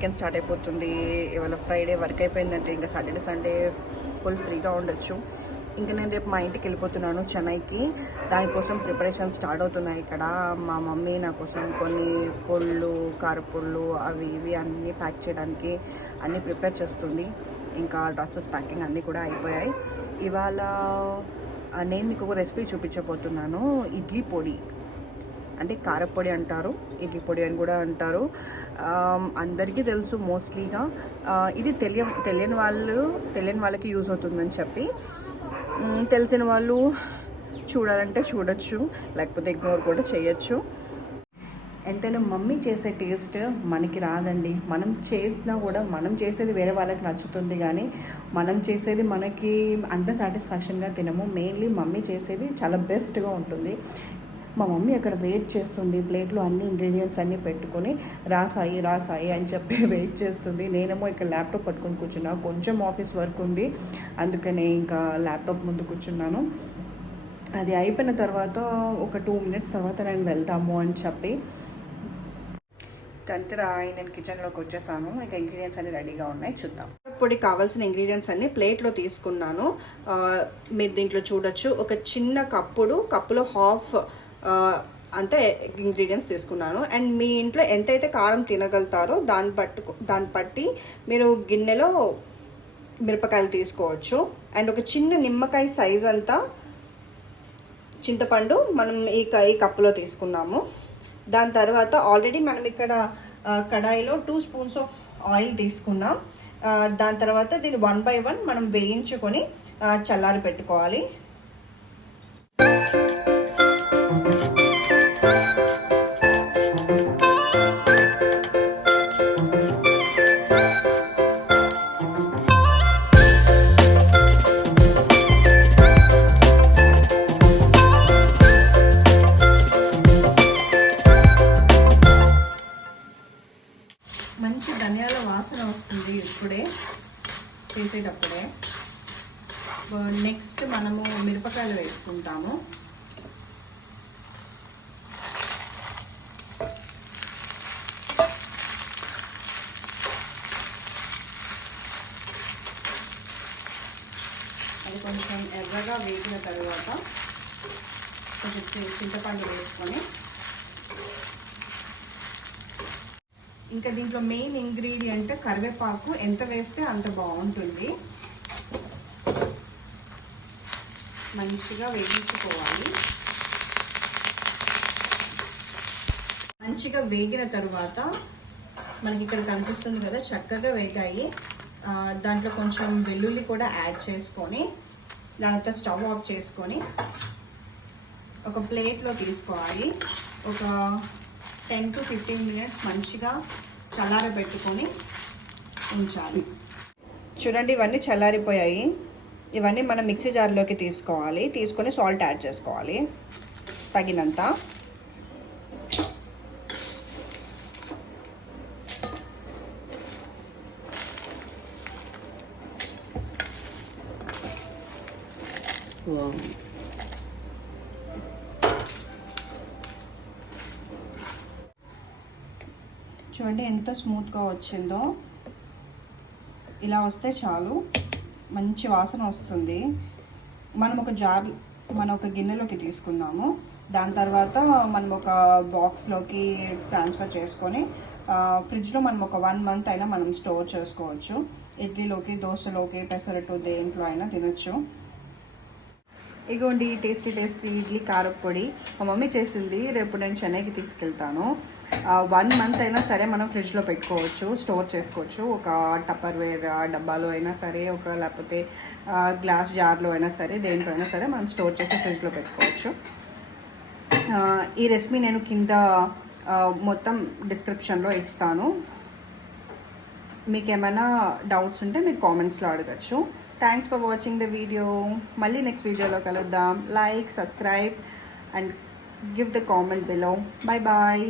Weekend start అయిపోతుంది. ఇవాళ Friday work అయిపోయిందంటే ఇంకా సాటర్డే సండే ఫుల్ ఫ్రీగా ఉండొచ్చు. ఇంకా నేను రేపు మా ఇంటికి వెళ్ళిపోతున్నాను చెన్నైకి. దానికోసం ప్రిపరేషన్ స్టార్ట్ అవుతున్నాయి ఇక్కడ. మా మమ్మీ నా కోసం కొన్ని పొళ్ళు, కారపొళ్ళు అవి ఇవి అన్నీ ప్యాక్ చేయడానికి అన్నీ ప్రిపేర్ చేస్తుంది. ఇంకా డ్రెస్సెస్ ప్యాకింగ్ అన్నీ కూడా అయిపోయాయి. ఇవాళ నేను మీకు ఒక రెసిపీ చూపించబోతున్నాను. ఇడ్లీ పొడి అంటే కారపొడి అంటారు, ఇడ్లీ పొడి అని కూడా అంటారు. అందరికీ తెలుసు మోస్ట్లీగా. ఇది తెలియని వాళ్ళకి యూజ్ అవుతుందని చెప్పి, తెలిసిన వాళ్ళు చూడాలంటే చూడొచ్చు, లేకపోతే ఇగ్నోర్ కూడా చేయొచ్చు. ఎంతైనా మమ్మీ చేసే టేస్ట్ మనకి రాదండి. మనం చేసినా కూడా మనం చేసేది వేరే వాళ్ళకి నచ్చుతుంది, కానీ మనం చేసేది మనకి అంత సాటిస్ఫాక్షన్గా తినము. మెయిన్లీ మమ్మీ చేసేది చాలా బెస్ట్గా ఉంటుంది. మా మమ్మీ అక్కడ వెయిట్ చేస్తుంది, ప్లేట్లో అన్ని ఇంగ్రీడియంట్స్ అన్నీ పెట్టుకొని రాసాయి అని చెప్పి వెయిట్ చేస్తుంది. నేనేమో ఇక్కడ ల్యాప్టాప్ పట్టుకొని కూర్చున్నా. కొంచెం ఆఫీస్ వర్క్ ఉంది, అందుకనే ఇంకా ల్యాప్టాప్ ముందు కూర్చున్నాను. అది అయిపోయిన తర్వాత ఒక 2 minutes తర్వాత నేను వెళ్తాము అని చెప్పి నేను కిచెన్లోకి వచ్చేసాను. ఇంకా ఇంగ్రీడియంట్స్ అన్నీ రెడీగా ఉన్నాయి, చూద్దాం. పొడి కావాల్సిన ఇంగ్రీడియంట్స్ అన్నీ ప్లేట్లో తీసుకున్నాను. మీరు దీంట్లో చూడొచ్చు. ఒక చిన్న కప్పులో హాఫ్ అంతే ఇంగ్రీడియంట్స్ తీసుకున్నాను. అండ్ మీ ఇంట్లో ఎంతైతే కారం తినగలుగుతారో దాన్ని బట్టి మీరు గిన్నెలో మిరపకాయలు తీసుకోవచ్చు. అండ్ ఒక చిన్న నిమ్మకాయ సైజ్ అంతా చింతపండు మనం ఈ కప్పులో తీసుకున్నాము. దాని తర్వాత ఆల్రెడీ మనం ఇక్కడ కడాయిలో 2 spoons ఆఫ్ ఆయిల్ తీసుకున్నాం. దాని తర్వాత దీన్ని 1 by 1 మనం వేయించుకొని చల్లారి పెట్టుకోవాలి. మంచి ధనియాల వాసన వస్తుంది ఇప్పుడే చేసేటప్పుడే. నెక్స్ట్ మనము మిరపకాయలు వేసుకుంటాము. అది కొంచెం ఎర్రగా వేగిన తర్వాత కొంచెం చింతపండు వేసుకొని, ఇంకా దీంట్లో మెయిన్ ఇంగ్రీడియంట్ కరివేపాకు. ఎంత వేస్తే అంత బాగుంటుంది. మంచిగా వేయించుకోవాలి. మంచిగా వేగిన తర్వాత మనకి ఇక్కడ కనిపిస్తుంది కదా, చక్కగా వేగాయి. దాంట్లో కొంచెం వెల్లుల్లి కూడా యాడ్ చేసుకొని, దాంతో స్టవ్ ఆఫ్ చేసుకొని ఒక ప్లేట్లో తీసుకోవాలి. ఒక 10 to 15 minutes మంచిగా చల్లారబెట్టుకొని ఉంచాలి. చూడండి, ఇవన్నీ చల్లారిపోయాయి. ఇవన్నీ మనం మిక్సీ జార్లోకి తీసుకోవాలి. తీసుకొని సాల్ట్ యాడ్ చేసుకోవాలి తగినంత. చూడండి ఎంత స్మూత్గా వచ్చిందో. ఇలా వస్తే చాలు, మంచి వాసన వస్తుంది. మనం ఒక గిన్నెలోకి తీసుకుందాము. దాని తర్వాత మనం ఒక బాక్స్లోకి ట్రాన్స్ఫర్ చేసుకొని ఫ్రిడ్జ్లో మనం ఒక 1 month అయినా మనం స్టోర్ చేసుకోవచ్చు. ఇడ్లీలోకి, దోశలోకి, పెసరట్టు దేంట్లో అయినా తినొచ్చు. ఇగోండి టేస్టీ ఇడ్లీ కారపొడి మా మమ్మీ చేసింది. రేపు నేను చెన్నైకి తీసుకెళ్తాను. 1 month అయినా సరే మనం ఫ్రిడ్జ్లో పెట్టుకోవచ్చు, స్టోర్ చేసుకోవచ్చు. ఒక టప్పర్వేర్ డబ్బాలో అయినా సరే, లేకపోతే గ్లాస్ జార్లో అయినా సరే, దేంట్లో అయినా సరే మనం స్టోర్ చేసి ఫ్రిడ్జ్లో పెట్టుకోవచ్చు. ఈ రెసిపీ నేను కింద మొత్తం డిస్క్రిప్షన్లో ఇస్తాను. మీకు ఏమైనా డౌట్స్ ఉంటే మీరు కామెంట్స్లో అడగచ్చు. Thanks for watching the video. మళ్ళీ నెక్స్ట్ వీడియోలో కలుద్దాం. Like, subscribe and give the comment below. Bye bye.